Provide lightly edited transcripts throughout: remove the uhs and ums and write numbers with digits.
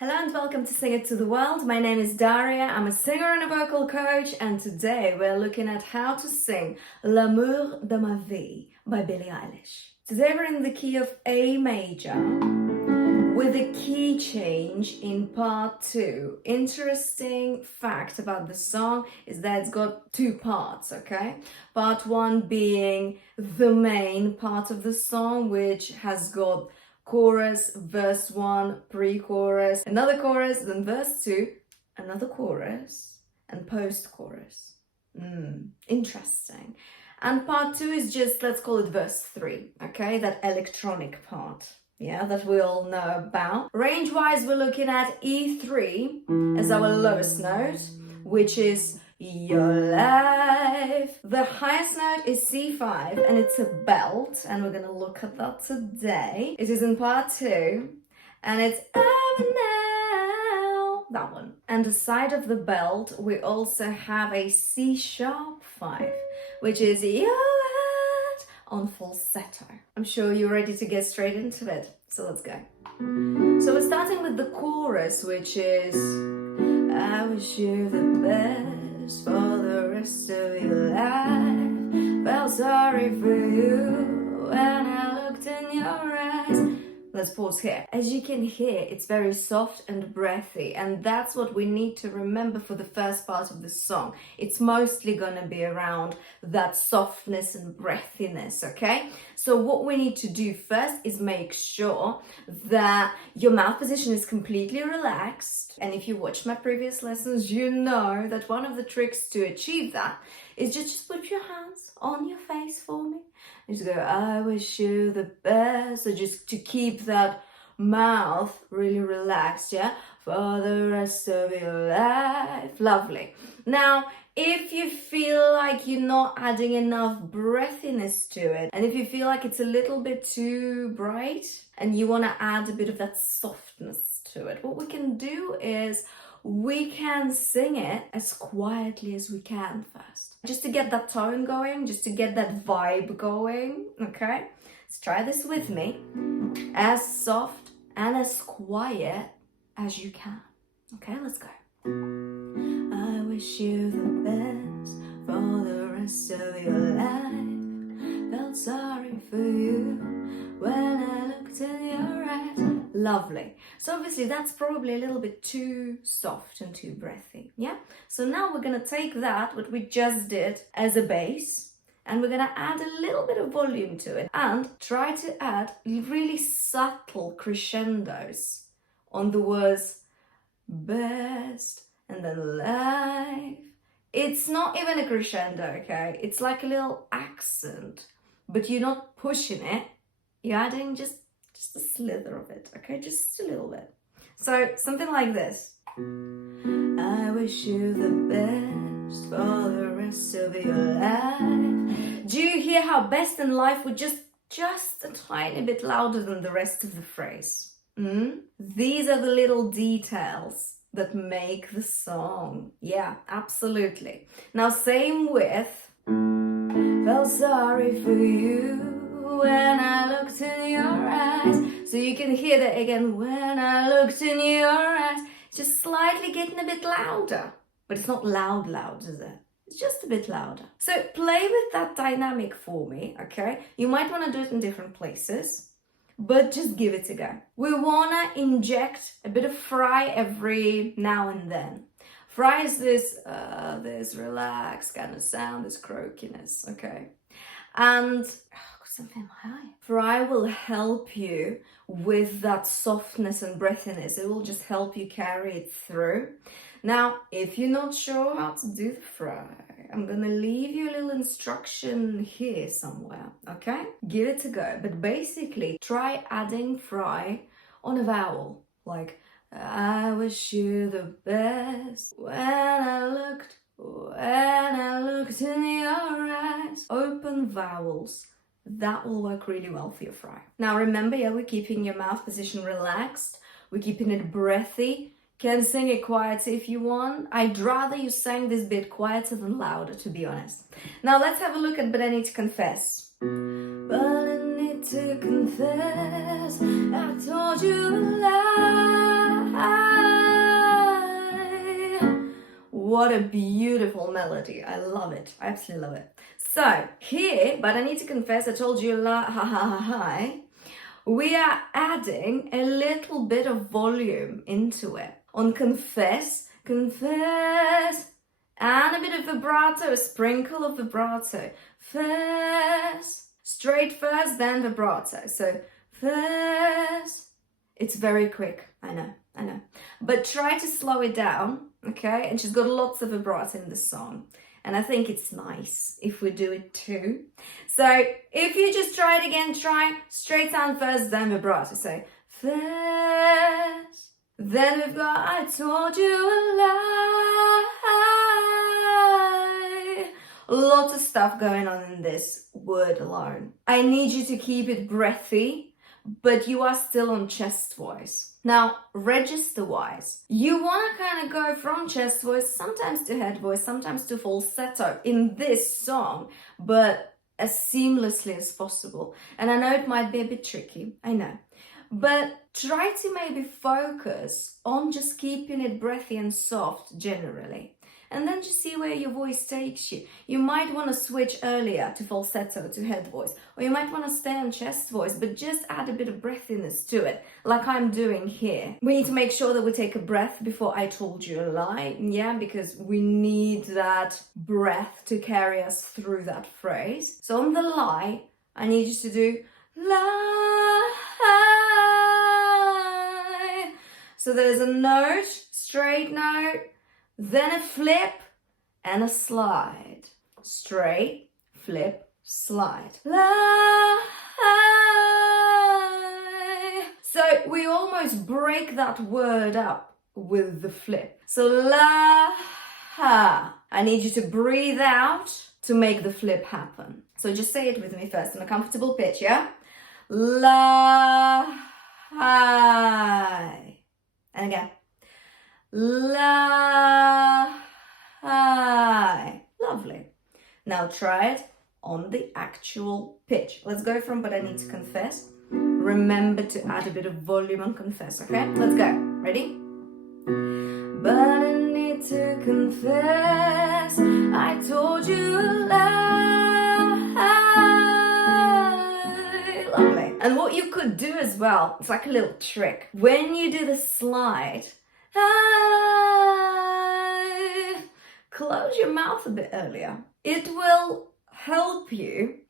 Hello and welcome to Sing It to the World. My name is Daria, I'm a singer and a vocal coach, and today we're looking at how to sing L'amour de ma vie by Billie Eilish. Today we're in the key of A major with a key change in part 2. Interesting fact about the song is that it's got two parts, okay? Part 1 being the main part of the song, which has got chorus, verse 1, pre-chorus, another chorus, then verse 2, another chorus, and post-chorus. Interesting. And part 2 is just, let's call it verse 3, okay? That electronic part, yeah, that we all know about. Range-wise, we're looking at E3 as our lowest note, which is your life. The highest note is C5 and it's a belt, and we're gonna look at that today. It is in part 2 and it's over now, that one. And the side of the belt we also have a C sharp 5, which is your head on falsetto. I'm sure you're ready to get straight into it, so let's go. So we're starting with the chorus, which is I wish you the best for the rest of your life. Felt sorry for you when I looked in your eyes. Let's pause here. As you can hear, it's very soft and breathy, and that's what we need to remember for the first part of the song. It's mostly gonna be around that softness and breathiness, okay? So what we need to do first is make sure that your mouth position is completely relaxed. And if you watch my previous lessons, you know that one of the tricks to achieve that is just put your hands on your face for me. And just go, I wish you the best. So just to keep that mouth really relaxed, yeah? For the rest of your life. Lovely. Now, if you feel like you're not adding enough breathiness to it, and if you feel like it's a little bit too bright, and you want to add a bit of that softness to it, what we can do is we can sing it as quietly as we can first. Just to get that tone going, just to get that vibe going, okay? Let's try this with me. As soft and as quiet as you can. Okay, let's go. I wish you the best for the rest of your life. Felt sorry for you when I looked in your eyes. Lovely. So obviously that's probably a little bit too soft and too breathy, yeah? So now we're gonna take that, what we just did, as a bass, and we're gonna add a little bit of volume to it and try to add really subtle crescendos on the words best and then life. It's not even a crescendo, okay? It's like a little accent, but you're not pushing it. You're adding just a slither of it, okay? Just a little bit. So something like this. I wish you the best for the rest of your life. Do you hear how best in life would just a tiny bit louder than the rest of the phrase? These are the little details that make the song. Yeah, absolutely. Now same with felt sorry for you when I looked in your eyes. So you can hear that again, when I looked in your eyes. It's just slightly getting a bit louder, but it's not loud, is it? It's just a bit louder. So play with that dynamic for me, okay? You might want to do it in different places, but just give it a go. We want to inject a bit of fry every now and then. Fry is this relaxed kind of sound, this croakiness, okay? And something high. Fry will help you with that softness and breathiness. It will just help you carry it through. Now, if you're not sure how to do the fry, I'm gonna leave you a little instruction here somewhere, okay? Give it a go, but basically try adding fry on a vowel, like I wish you the best when I looked in your eyes. Open vowels. That will work really well for your fry. Now remember, yeah, we're keeping your mouth position relaxed. We're keeping it breathy. Can sing it quieter if you want. I'd rather you sang this bit quieter than louder, to be honest. Now let's have a look at But I Need to Confess. But I need to confess, I told you a lie. What a beautiful melody. I love it. I absolutely love it. So here, but I need to confess, I told you la ha ha ha hi. We are adding a little bit of volume into it. On confess, confess, and a bit of vibrato, a sprinkle of vibrato. Fess, straight first, then vibrato. So fess. It's very quick, I know. But try to slow it down, okay? And she's got lots of vibrato in the song. And I think it's nice if we do it too. So if you just try it again, try straight sound first, then vibrato. So first, then we've got I told you a lie. Lots of stuff going on in this word alone. I need you to keep it breathy, but you are still on chest voice. Now, register-wise, you want to kind of go from chest voice, sometimes to head voice, sometimes to falsetto in this song, but as seamlessly as possible. And I know it might be a bit tricky, I know. But try to maybe focus on just keeping it breathy and soft generally. And then just see where your voice takes you. You might want to switch earlier to falsetto, to head voice, or you might want to stay on chest voice, but just add a bit of breathiness to it, like I'm doing here. We need to make sure that we take a breath before I told you a lie, yeah, because we need that breath to carry us through that phrase. So on the lie, I need you to do lie. So there's a note, straight note, then a flip and a slide. Straight, flip, slide. Lie. So we almost break that word up with the flip. So la ha. I need you to breathe out to make the flip happen. So just say it with me first in a comfortable pitch, yeah? La hi. And again. La hi. Lovely. Now try it on the actual pitch. Let's go from but I need to confess. Remember to add a bit of volume on confess, okay? Let's go. Ready? But I need to confess, I told you a lie. Lovely. And what you could do as well, it's like a little trick. When you do the slide, close your mouth a bit earlier. It will help you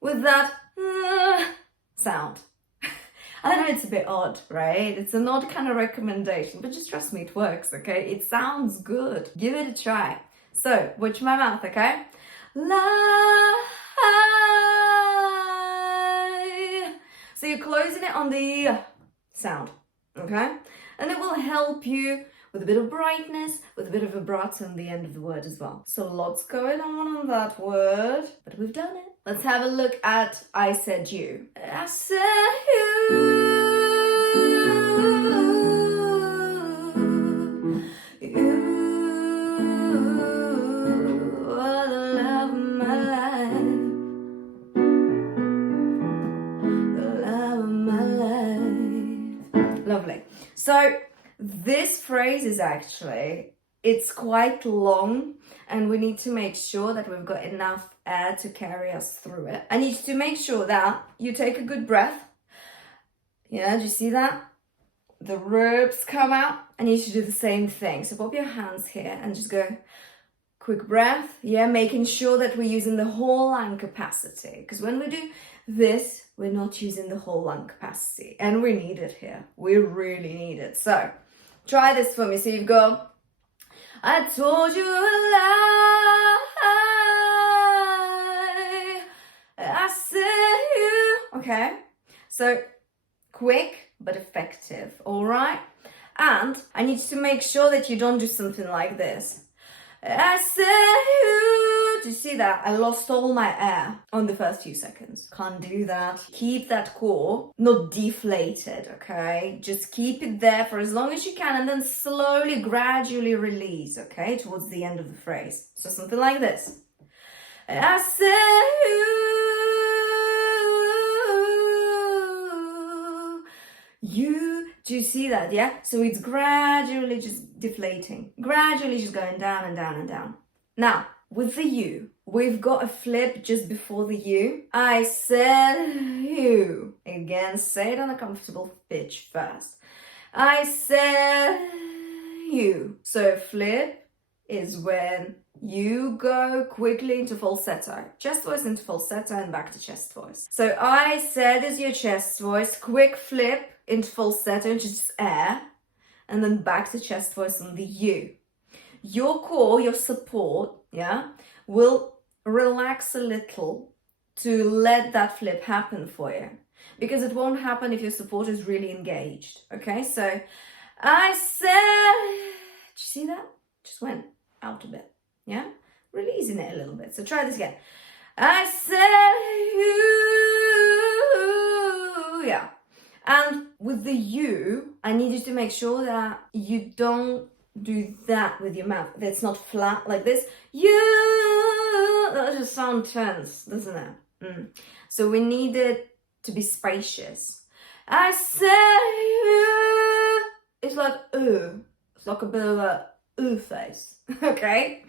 with that sound. I know it's a bit odd, right? It's an odd kind of recommendation, but just trust me, it works, okay? It sounds good. Give it a try. So, watch my mouth, okay? Lie. So you're closing it on the sound, okay? And it will help you with a bit of brightness, with a bit of vibrato on the end of the word as well. So lots going on that word, but we've done it. Let's have a look at I said you. I said you. You are the love of my life. The love of my life. Lovely. So this phrase is actually, it's quite long and we need to make sure that we've got enough air to carry us through it. I need to make sure that you take a good breath. Yeah, do you see that? The ribs come out. I need you to do the same thing. So pop your hands here and just go quick breath. Yeah, making sure that we're using the whole lung capacity. Because when we do this, we're not using the whole lung capacity. And we need it here. We really need it. So try this for me. So you've got, I told you a lie. I said you. Okay. So quick but effective. All right. And I need you to make sure that you don't do something like this. I said you. Do you see that? I lost all my air on the first few seconds. Can't do that. Keep that core not deflated, okay? Just keep it there for as long as you can and then slowly, gradually release, okay? Towards the end of the phrase. So something like this. I said you. You, do you see that? Yeah? So it's gradually just deflating, gradually just going down and down and down. Now, with the U, we've got a flip just before the U. I said you. Again, say it on a comfortable pitch first. I said you. So flip is when you go quickly into falsetto. Chest voice into falsetto and back to chest voice. So I said is your chest voice, quick flip into falsetto, into just air, and then back to chest voice on the U. Your core, your support, yeah, will relax a little to let that flip happen for you. Because it won't happen if your support is really engaged. Okay, so I said, did you see that? Just went out a bit. Yeah, releasing it a little bit. So try this again. I said you. Yeah, and with the U, I need you to make sure that you don't do that with your mouth. It's not flat like this. You. That just sounds tense, doesn't it? So we need it to be spacious. I said you. It's like it's like a bit of a face. Okay,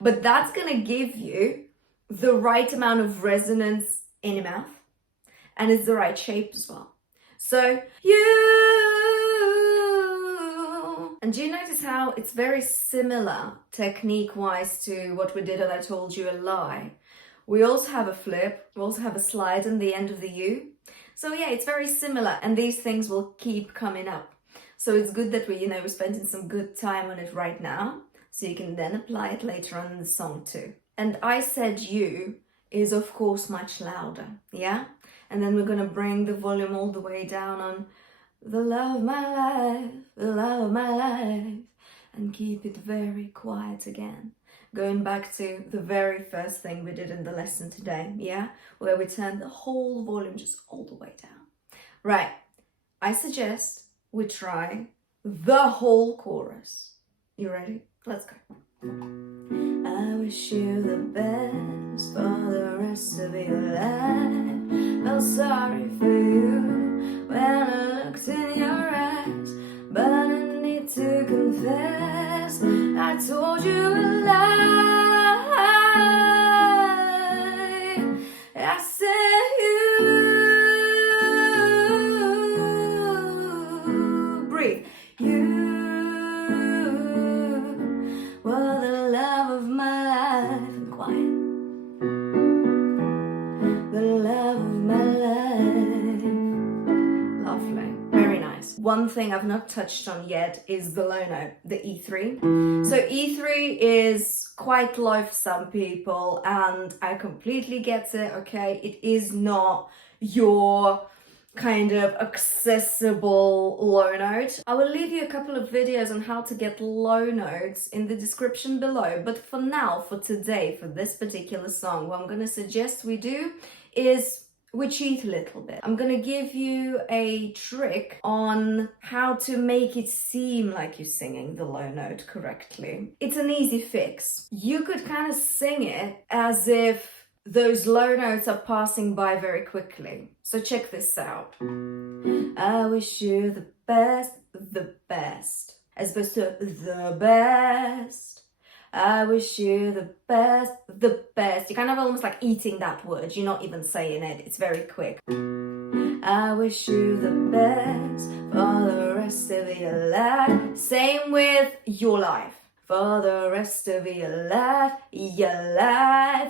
but that's gonna give you the right amount of resonance in your mouth, and it's the right shape as well. So you. And do you notice how it's very similar technique wise to what we did and I told you a lie? We also have a flip, we also have a slide in the end of the U. So yeah, it's very similar, and these things will keep coming up. So it's good that we're spending some good time on it right now, so you can then apply it later on in the song too. And I said you is of course much louder, yeah? And then we're gonna bring the volume all the way down on the love of my life, the love of my life, and keep it very quiet again. Going back to the very first thing we did in the lesson today, yeah? Where we turned the whole volume just all the way down. Right, I suggest we try the whole chorus. You ready? Let's go. I wish you the best for the rest of your life. Felt sorry for you when I looked in your eyes, but I need to confess I told you a lie. I said you. Breathe. You. Well, the love of my life. And quiet. The love of my life. Lovely. Very nice. One thing I've not touched on yet is the low note, the E3. So E3 is quite low for some people, and I completely get it, okay? It is not your kind of accessible low note. I will leave you a couple of videos on how to get low notes in the description below, but for now, for today, for this particular song, what I'm going to suggest we do is we cheat a little bit. I'm gonna give you a trick on how to make it seem like you're singing the low note correctly. It's an easy fix. You could kind of sing it as if those low notes are passing by very quickly. So check this out. I wish you the best, as opposed to the best. I wish you the best, You're kind of almost like eating that word. You're not even saying it. It's very quick. I wish you the best for the rest of your life. Same with your life. For the rest of your life,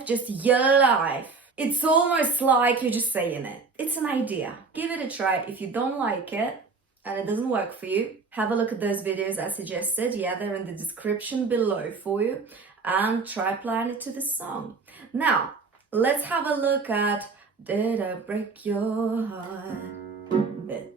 just your life. It's almost like you're just saying it. It's an idea. Give it a try. If you don't like it, and it doesn't work for you, have a look at those videos I suggested. Yeah, they're in the description below for you. And try applying it to this song. Now, let's have a look at Did I Break Your Heart bit.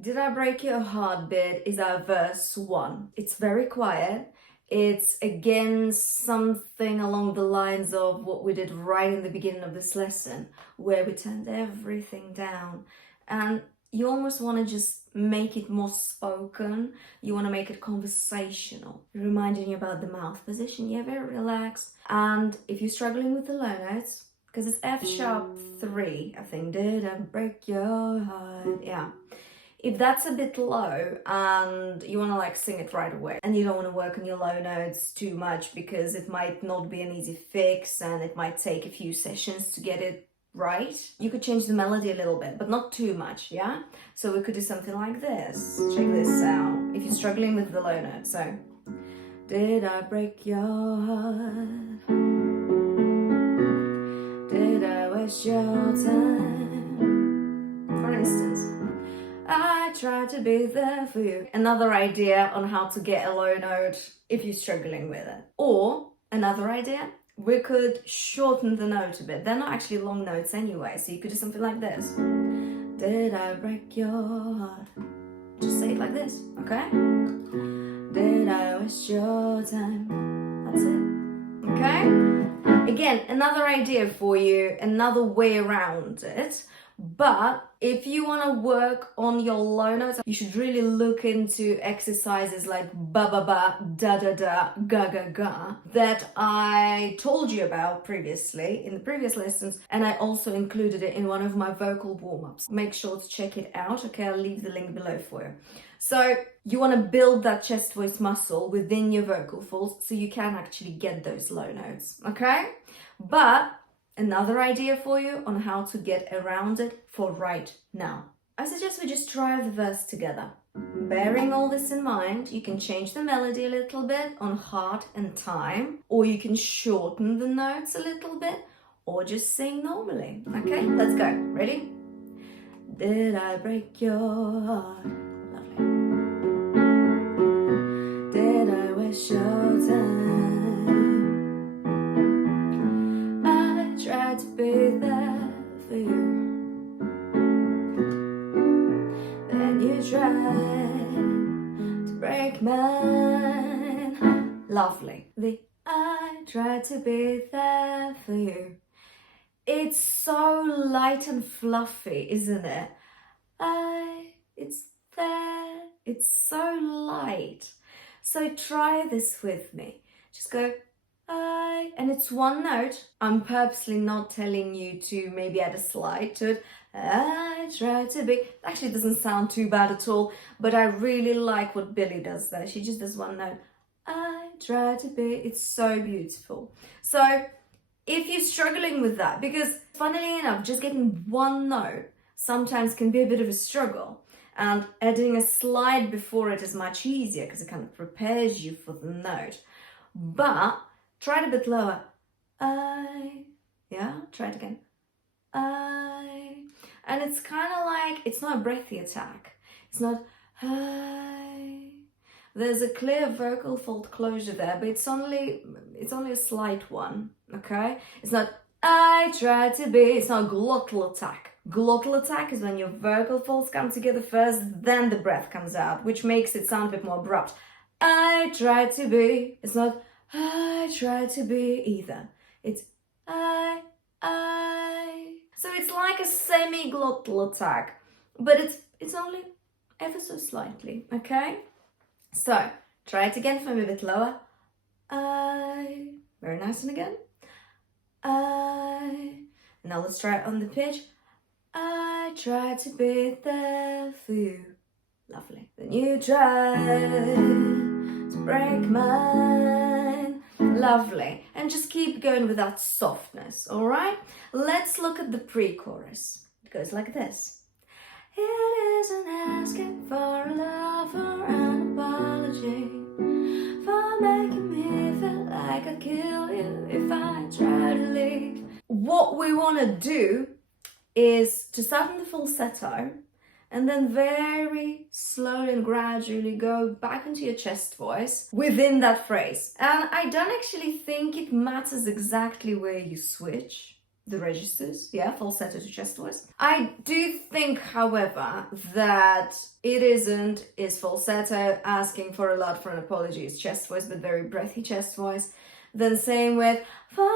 Did I Break Your Heart bit is our verse 1. It's very quiet. It's again something along the lines of what we did right in the beginning of this lesson, where we turned everything down. And you almost want to just make it more spoken. You want to make it conversational, reminding you about the mouth position. Yeah, very relaxed. And if you're struggling with the low notes, because it's F sharp 3, I think. Did I break your heart? Yeah. If that's a bit low and you want to like sing it right away and you don't want to work on your low notes too much because it might not be an easy fix and it might take a few sessions to get it right, you could change the melody a little bit, but not too much, yeah? So we could do something like this. Check this out. If you're struggling with the low note, so did I break your heart? Did I waste your time? For instance, I tried to be there for you. Another idea on how to get a low note if you're struggling with it. Or another idea, we could shorten the note a bit. They're not actually long notes anyway, so you could do something like this. Did I break your heart? Just say it like this, okay? Did I waste your time? That's it, okay? Again, another idea for you, another way around it. But if you want to work on your low notes, you should really look into exercises like ba ba ba, da da da, ga ga ga that I told you about previously in the previous lessons, and I also included it in one of my vocal warm-ups. Make sure to check it out, okay? I'll leave the link below for you. So you want to build that chest voice muscle within your vocal folds so you can actually get those low notes, okay? But another idea for you on how to get around it for right now. I suggest we just try the verse together. Bearing all this in mind, you can change the melody a little bit on heart and time, or you can shorten the notes a little bit, or just sing normally. Okay, let's go. Ready? Did I break your heart? Lovely. Did I waste your time? Tried to be there for you. Then you tried to break mine. Lovely. I tried to be there for you. It's so light and fluffy, isn't it? It's there. It's so light. So try this with me. Just go, and it's one note. I'm purposely not telling you to maybe add a slide to it. I try to be. Actually, it doesn't sound too bad at all, but I really like what Billie does there. She just does one note. I try to be. It's so beautiful. So if you're struggling with that, because funnily enough, just getting one note sometimes can be a bit of a struggle, and adding a slide before it is much easier because it kind of prepares you for the note. But try it a bit lower. Yeah, try it again. And it's kind of like, it's not a breathy attack. It's not, There's a clear vocal fold closure there, but it's only a slight one, okay? It's not, I try to be, it's not a glottal attack. Glottal attack is when your vocal folds come together first, then the breath comes out, which makes it sound a bit more abrupt. I try to be, it's not, I try to be either. It's I. So it's like a semi-glottal attack, but it's only ever so slightly, okay? So try it again for me a bit lower. I. Very nice, and again. I. Now let's try it on the pitch. I try to be there for you. Lovely. Then you try to break mine. Lovely. And just keep going with that softness, all right? Let's look at the pre-chorus. It goes like this. It isn't asking for a love or an apology, for making me feel like I'd kill you if I try to leave. What we want to do is to start in the falsetto and then very slowly and gradually go back into your chest voice within that phrase. And I don't actually think it matters exactly where you switch the registers, yeah, falsetto to chest voice. I do think, however, that is falsetto asking for a lot for an apology, it's chest voice, but very breathy chest voice. Then same with for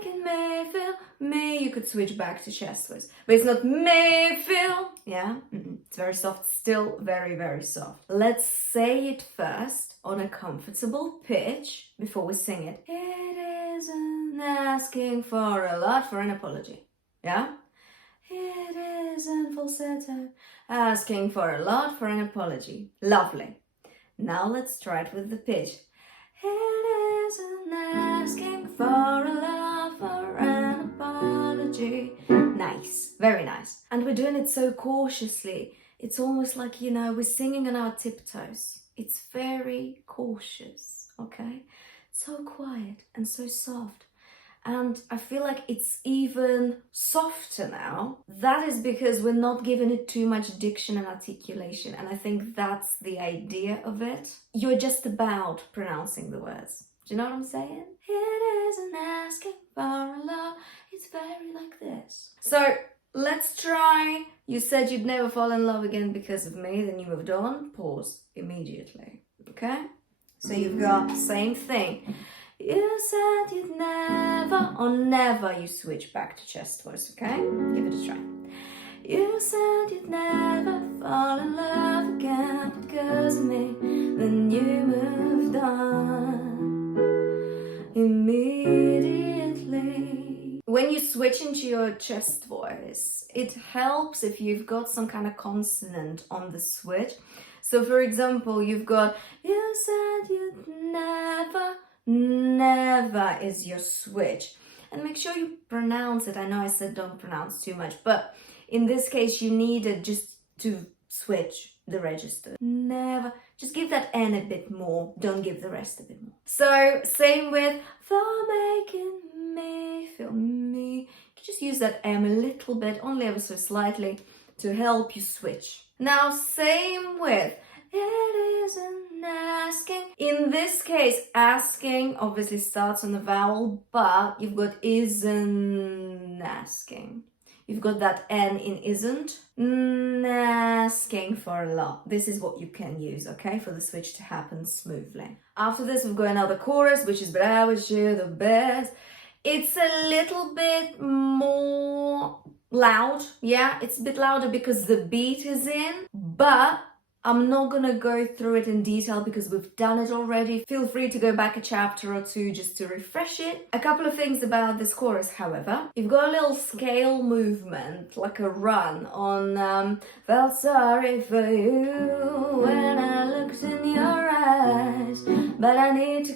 making me feel me, you could switch back to chest voice, but it's not me feel, yeah, it's very soft, still very, very soft. Let's say it first on a comfortable pitch before we sing it. It isn't asking for a lot for an apology, yeah? It isn't falsetto. Asking for a lot for an apology. Lovely. Now let's try it with the pitch. It isn't asking for a lot for an apology. Nice, very nice. And we're doing it so cautiously. It's almost like, you know, we're singing on our tiptoes. It's very cautious, okay? So quiet and so soft. And I feel like it's even softer now. That is because we're not giving it too much diction and articulation. And I think that's the idea of it. You're just about pronouncing the words. Do you know what I'm saying? It isn't asking for a lot. It's very like this. So let's try. You said you'd never fall in love again because of me. Then you moved on. Pause immediately. Okay? So you've got same thing. You said you'd never, or never you switch back to chest voice, okay? Give it a try. You said you'd never fall in love again because of me. Then you moved on immediately. When you switch into your chest voice, it helps if you've got some kind of consonant on the switch. So for example, you've got, you said you'd never is your switch. And make sure you pronounce it. I know I said don't pronounce too much, but in this case you need it just to switch the register. Never. Just give that N a bit more. Don't give the rest a bit more. So same with for making me feel me. You just use that M a little bit, only ever so slightly, to help you switch. Now same with it isn't asking. In this case, asking obviously starts on the vowel, but you've got isn't asking. You've got that N in isn't. Asking for a lot. This is what you can use, okay, for the switch to happen smoothly. After this, we've got another chorus, which is but I wish you the best. It's a little bit more loud. Yeah, it's a bit louder because the beat is in, but I'm not gonna go through it in detail because we've done it already. Feel free to go back a chapter or two just to refresh it. A couple of things about this chorus, however. You've got a little scale movement, like a run on felt sorry for you when I looked in your eyes, but I need to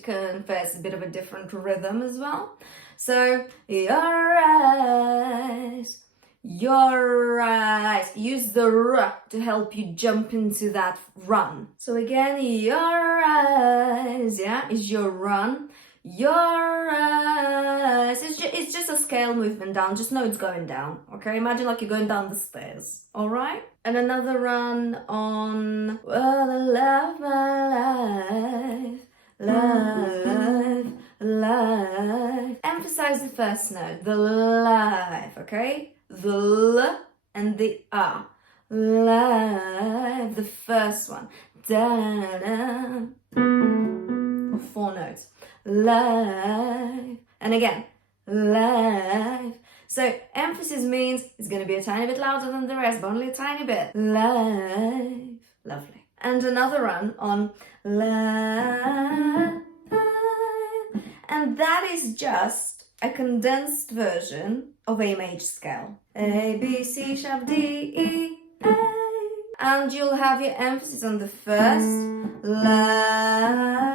confess, a bit of a different rhythm as well. So, your eyes. Your eyes. Use the R to help you jump into that run. So again, your eyes, yeah, is your run. Your eyes. It's just a scale movement down. Just know it's going down, okay? Imagine like you're going down the stairs, all right? And another run on, well, the love of my life. Emphasize the first note, the life, okay? The L and the A. Live. The first one. Da-da-da. 4 notes. Live. And again. Live. So emphasis means it's going to be a tiny bit louder than the rest, but only a tiny bit. Live. Lovely. And another run on live. And that is just a condensed version of A major scale. A, B, C, sharp, D, E, A. And you'll have your emphasis on the first, la,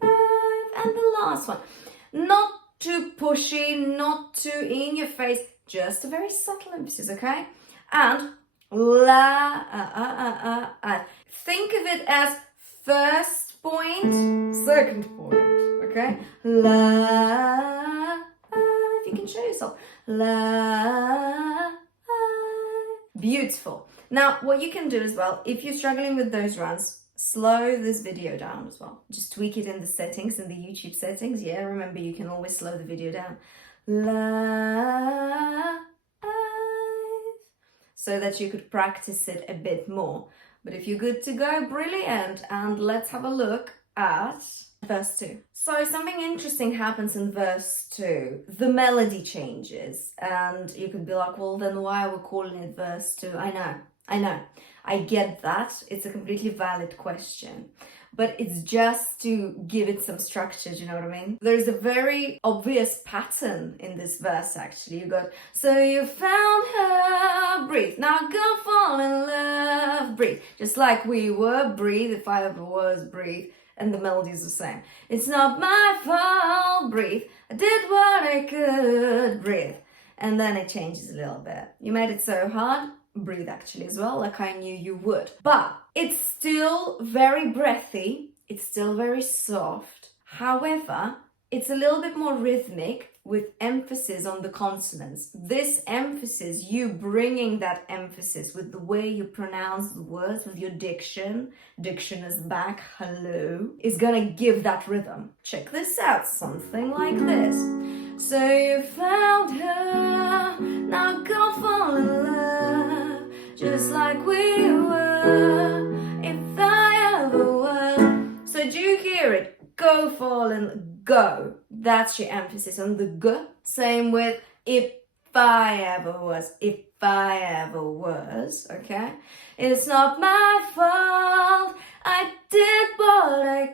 and the last one. Not too pushy, not too in your face, just a very subtle emphasis, okay? And la, think of it as first point, second point, okay? La, if you can show yourself. La, beautiful. Now, what you can do as well, if you're struggling with those runs, slow this video down as well. Just tweak it in the settings, in the YouTube settings. Yeah, remember you can always slow the video down. Live. So that you could practice it a bit more. But if you're good to go, brilliant. And let's have a look at Verse 2. So something interesting happens in verse 2. The melody changes, and you could be like, well, then why are we calling it verse 2? I know. I get that. It's a completely valid question. But it's just to give it some structure, do you know what I mean? There's a very obvious pattern in this verse, actually. You got, so you found her, breathe. Now go fall in love, breathe. Just like we were, breathe, if I ever was, breathe. And the melody is the same. It's not my fault, breathe. I did what I could, breathe. And then it changes a little bit. You made it so hard, breathe actually as well, like I knew you would. But it's still very breathy. It's still very soft. However, it's a little bit more rhythmic with emphasis on the consonants. This emphasis, you bringing that emphasis with the way you pronounce the words, with your diction is back, hello, is gonna give that rhythm. Check this out, something like this. So you found her, now go fall in love, just like we were, if I ever was. So do you hear it? Go fall in, go. That's your emphasis on the g. Same with if I ever was, okay? It's not my fault, I did what I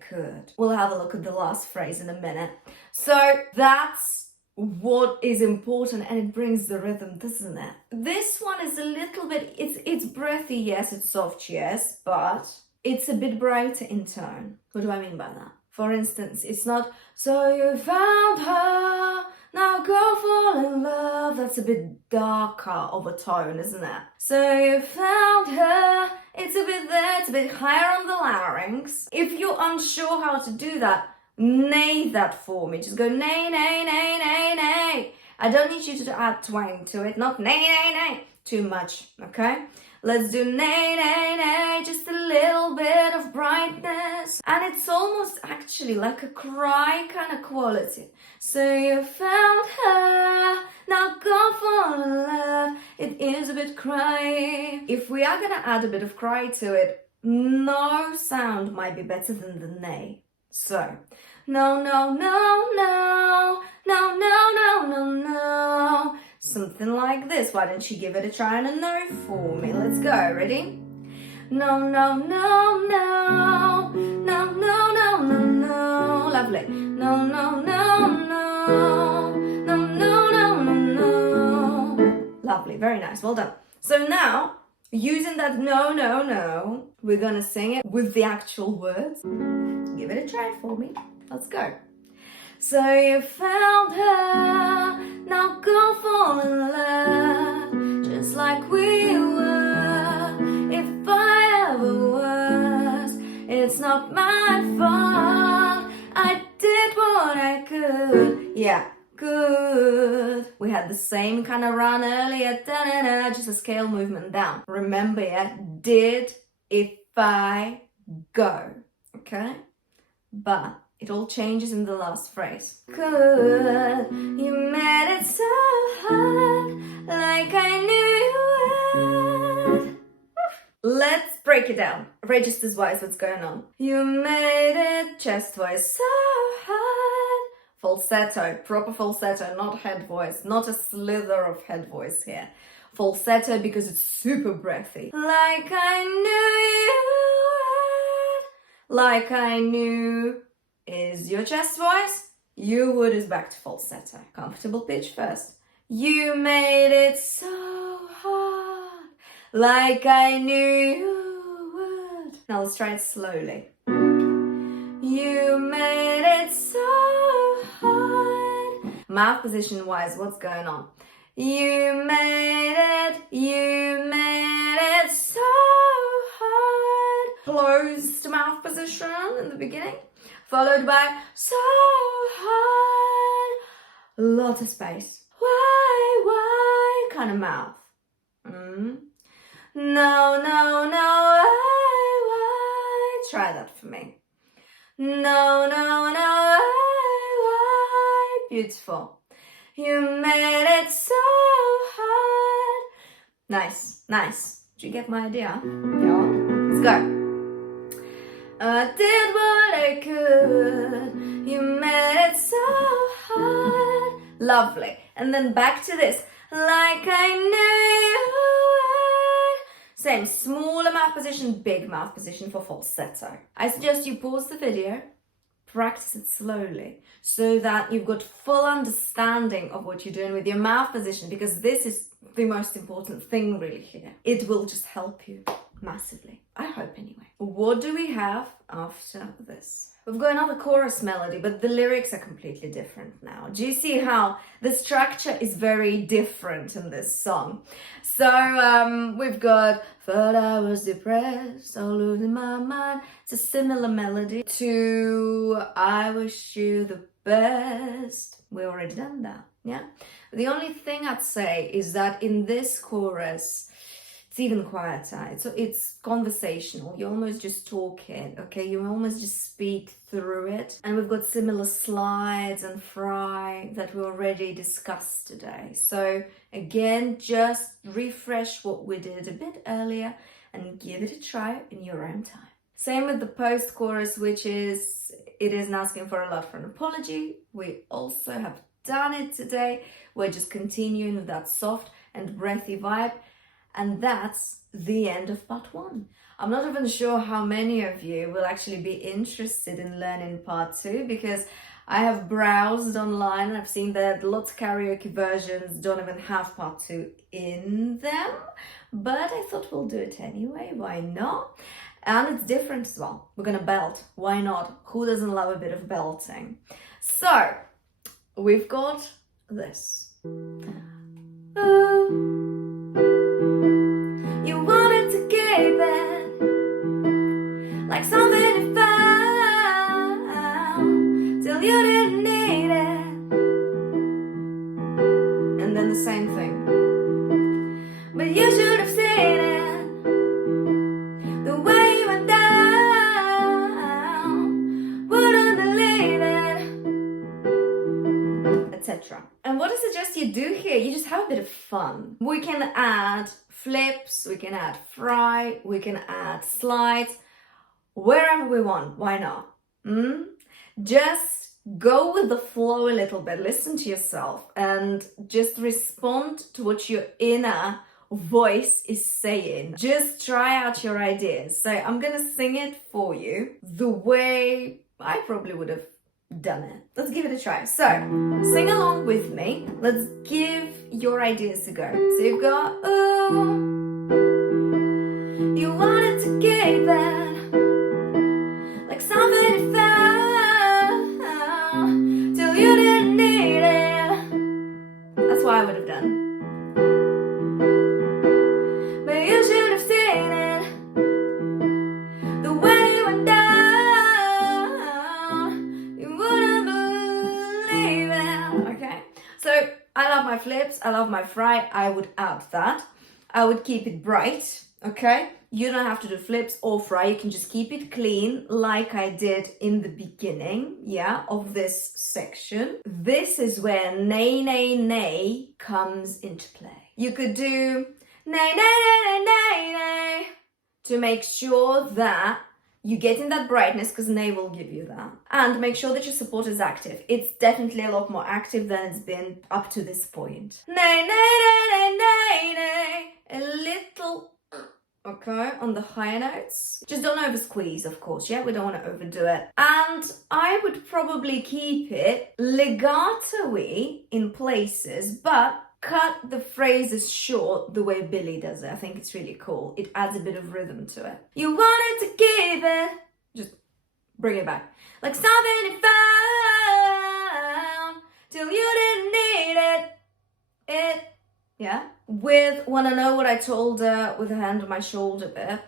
could, We'll have a look at the last phrase in a minute. So that's what is important, and it brings the rhythm, doesn't it? This one is a little bit, it's breathy, yes, it's soft, yes, but it's a bit brighter in tone. What do I mean by that? For instance, it's not, so you found her, now go fall in love. That's a bit darker of a tone, isn't it? So you found her, it's a bit there, it's a bit higher on the larynx. If you're unsure how to do that, neigh that for me. Just go neigh, neigh, neigh, neigh, neigh. I don't need you to add twang to it, not neigh, neigh, neigh. Too much, okay? Let's do neigh, neigh, neigh, just a little bit of brightness. And it's almost actually like a cry kind of quality. So you found her, now go fall in love. It is a bit cry. If we are gonna add a bit of cry to it, no sound might be better than the neigh. So, no, no, no, no, no, no, no, no, no. Something like this. Why don't you give it a try and a no for me? Let's go. Ready? No, no, no, no. No, no, no, no, no. Lovely. No, no, no, no. No, no, no, no, no. Lovely. Very nice. Well done. So now, using that no, no, no, we're going to sing it with the actual words. Give it a try for me. Let's go. So you found her, now go fall in love, just like we were, if I ever was. It's not my fault, I did what I could. Yeah, good. We had the same kind of run earlier, da-da-da, just a scale movement down. Remember, yeah, did, if I, go, okay? But it all changes in the last phrase. Good, you made it so hard, like I knew you would. Let's break it down. Registers wise, what's going on? You made it chest voice so hard. Falsetto, proper falsetto, not head voice, not a slither of head voice here. Falsetto because it's super breathy. Like I knew you would. Like I knew is your chest voice. You would is back to falsetto. Comfortable pitch first. You made it so hard, like I knew you would. Now let's try it slowly. You made it so hard. Mouth position wise, what's going on? You made it so hard. Closed mouth position in the beginning, followed by so hard. Lot of space. Why, kind of mouth. No, no, no, why. Try that for me. No, no, no, why. Beautiful. You made it so hard. Nice, nice. Did you get my idea? Yeah. Let's go. I did what I could. You made it so hard. Lovely. And then back to this. Like I knew you would. Same, smaller mouth position, big mouth position for falsetto. I suggest you pause the video, practice it slowly so that you've got full understanding of what you're doing with your mouth position, because this is the most important thing really here. It will just help you massively. I hope anyway. What do we have after this? We've got another chorus melody, but the lyrics are completely different now. Do you see how the structure is very different in this song? So we've got, "Thought I was depressed, all losing my mind." It's a similar melody to "I wish you the best." We already done that, yeah? The only thing I'd say is that in this chorus, it's even quieter. It's conversational. You're almost just talking, okay? You almost just speak through it. And we've got similar slides and fry that we already discussed today. So again, just refresh what we did a bit earlier and give it a try in your own time. Same with the post-chorus, which is, it isn't asking for a lot for an apology. We also have done it today. We're just continuing with that soft and breathy vibe. And that's the end of part 1. I'm not even sure how many of you will actually be interested in learning part 2, because I have browsed online and I've seen that lots of karaoke versions don't even have part 2 in them. But I thought we'll do it anyway, why not? And it's different as well. We're gonna belt, why not? Who doesn't love a bit of belting? So, we've got this. You wanted to keep it like something you found till you didn't need it. And then the same thing. But you should have seen it, the way you went down, wouldn't believe it, etc. And what I suggest you do here, you just have a bit of fun. We can add flips, we can add fry, we can add slides, wherever we want, why not? Just go with the flow a little bit, listen to yourself and just respond to what your inner voice is saying. Just try out your ideas. So I'm gonna sing it for you the way I probably would have done it. Let's give it a try. So sing along with me. Let's give your ideas a go. So you've got, oh, you wanted to keep it like something you found till you didn't need it. That's what I would have done. But you should have seen it, the way you went down, you wouldn't believe it. Okay, so I love my flips, I love my fry. I would add that. I would keep it bright, okay? You don't have to do flips or fry, you can just keep it clean like I did in the beginning, yeah, of this section. This is where nay, nay, nay comes into play. You could do nay, nay, nay, nay, nay, nay to make sure that you get in that brightness, because nay will give you that. And make sure that your support is active. It's definitely a lot more active than it's been up to this point. Nay, nay, nay, nay, nay, nay. A little, okay, on the higher notes. Just don't over squeeze, of course, yeah? We don't want to overdo it. And I would probably keep it legato-y in places, but cut the phrases short the way Billie does it. I think it's really cool. It adds a bit of rhythm to it. You wanted to keep it. Just bring it back. Like something you found till you didn't need it. Yeah? With Wanna Know What I Told Her, with a hand on my shoulder bit.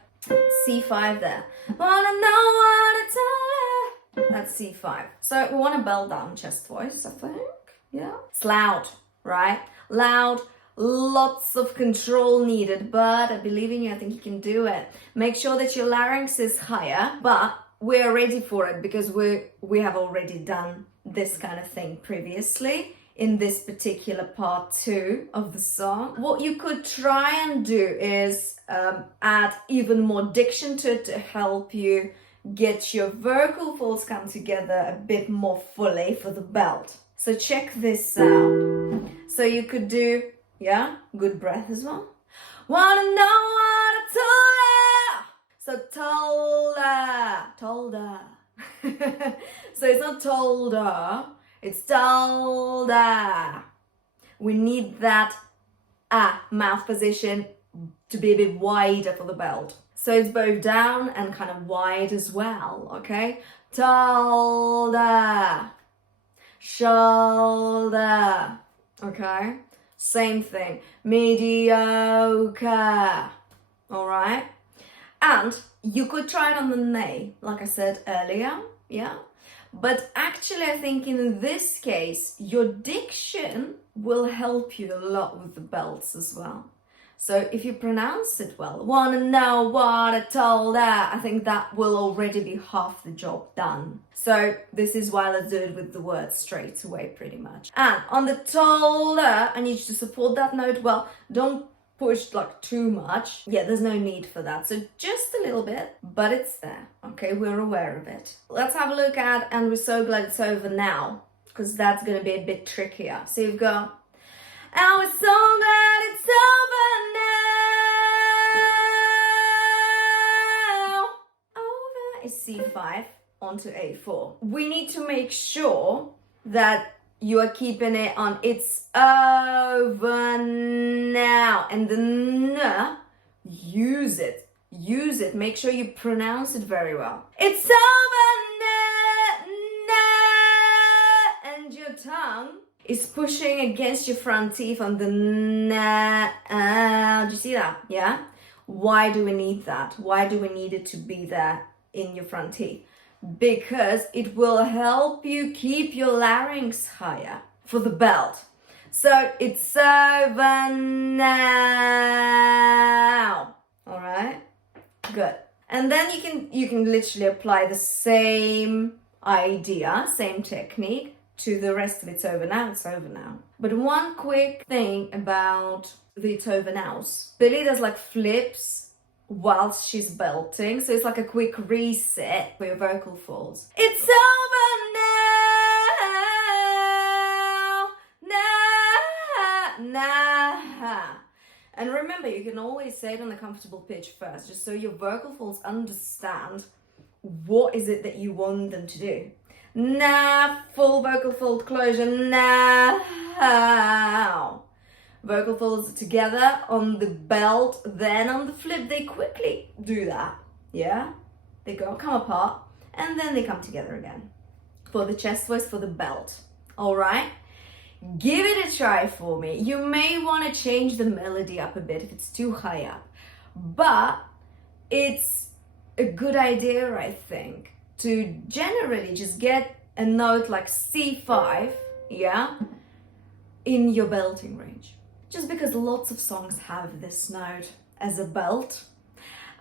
C5 there. Wanna know what I told her. That's C5. So we want to bell down chest voice, I think. Yeah? It's loud, right? Loud, lots of control needed, but I believe in you, I think you can do it. Make sure that your larynx is higher, but we're ready for it because we have already done this kind of thing previously in this particular part 2 of the song. What you could try and do is add even more diction to it to help you get your vocal folds come together a bit more fully for the belt. So check this out. So you could do, yeah, good breath as well. Wanna know what I told her? So told her. So it's not told her, it's told her. We need that mouth position to be a bit wider for the belt. So it's both down and kind of wide as well, okay? Shoulder, shoulder, okay? Same thing, mediocre, all right? And you could try it on the nay, like I said earlier, yeah? But actually, I think in this case, your diction will help you a lot with the belts as well. So if you pronounce it well, wanna know what I told her, I think that will already be half the job done. So this is why let's do it with the words straight away pretty much. And on the told her, I need you to support that note well. Don't push like too much. Yeah, there's no need for that. So just a little bit, but it's there. Okay, we're aware of it. Let's have a look at, and we're so glad it's over now, because that's gonna be a bit trickier. So you've got, and we're so glad it's over now. Over is C5 onto A4. We need to make sure that you are keeping it on it's over now. And the n, use it. Use it. Make sure you pronounce it very well. It's over now. And your tongue is pushing against your front teeth on the na. Do you see that? Yeah? Why do we need that? Why do we need it to be there in your front teeth? Because it will help you keep your larynx higher for the belt. So it's over now. All right? Good. And then you can literally apply the same idea, same technique to the rest of it's over now, it's over now. But one quick thing about the it's over nows. Billie does like flips whilst she's belting, so it's like a quick reset for your vocal folds. It's over now, now. And remember, you can always say it on a comfortable pitch first, just so your vocal folds understand what is it that you want them to do. Now, full vocal fold closure, now. Vocal folds together on the belt, then on the flip, they quickly do that, yeah? They come apart, and then they come together again. For the chest voice, for the belt, all right? Give it a try for me. You may want to change the melody up a bit if it's too high up, but it's a good idea, I think, to generally just get a note like C5, yeah, in your belting range. Just because lots of songs have this note as a belt.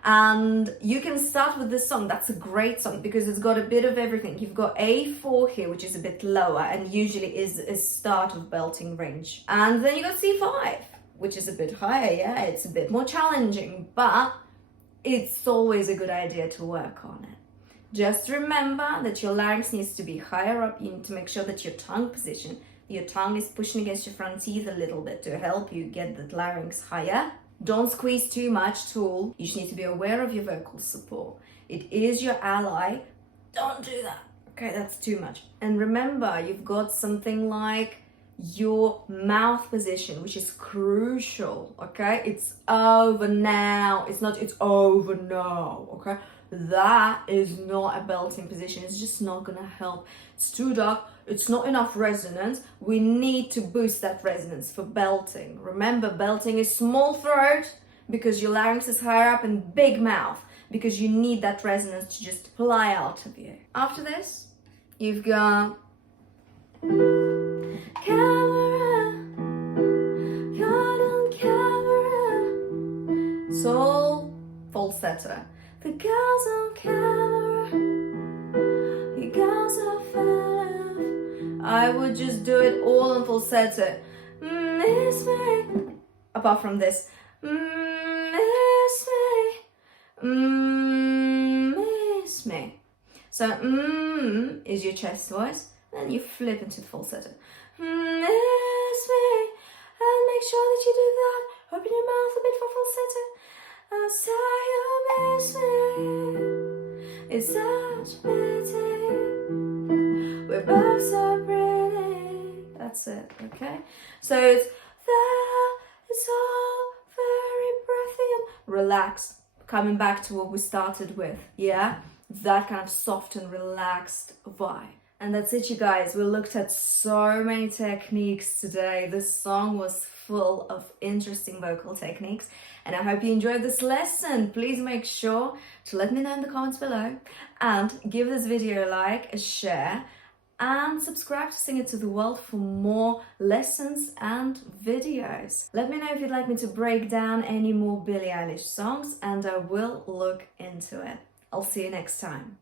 And you can start with this song. That's a great song because it's got a bit of everything. You've got A4 here, which is a bit lower and usually is a start of belting range. And then you got C5, which is a bit higher, yeah? It's a bit more challenging, but it's always a good idea to work on it. Just remember that your larynx needs to be higher up. You need to make sure that your tongue position, your tongue is pushing against your front teeth a little bit to help you get the larynx higher. Don't squeeze too much, tool. You just need to be aware of your vocal support. It is your ally. Don't do that. Okay, that's too much. And remember, you've got something like your mouth position, which is crucial, okay? It's over now. It's not, it's over now, okay? That is not a belting position. It's just not gonna help. It's too dark. It's not enough resonance. We need to boost that resonance for belting. Remember, belting is small throat because your larynx is higher up and big mouth because you need that resonance to just fly out of you. After this, you've got camera, yodel camera, sol, falsetto. The girls on camera, you girls are fab. I would just do it all in falsetto. Miss me. Apart from this. Miss me. Miss me. So, is your chest voice, then you flip into the falsetto. Miss me, and make sure that you do that. Open your mouth a bit for falsetto. So you miss me. It's such pity. We're both so pretty. That's it, okay? So it's all very breathy and relaxed. Coming back to what we started with, yeah? That kind of soft and relaxed vibe. And that's it, you guys. We looked at so many techniques today. This song was full of interesting vocal techniques, and I hope you enjoyed this lesson. Please make sure to let me know in the comments below, and give this video a like, a share, and subscribe to Sing It to the World for more lessons and videos. Let me know if you'd like me to break down any more Billie Eilish songs, and I will look into it. I'll see you next time.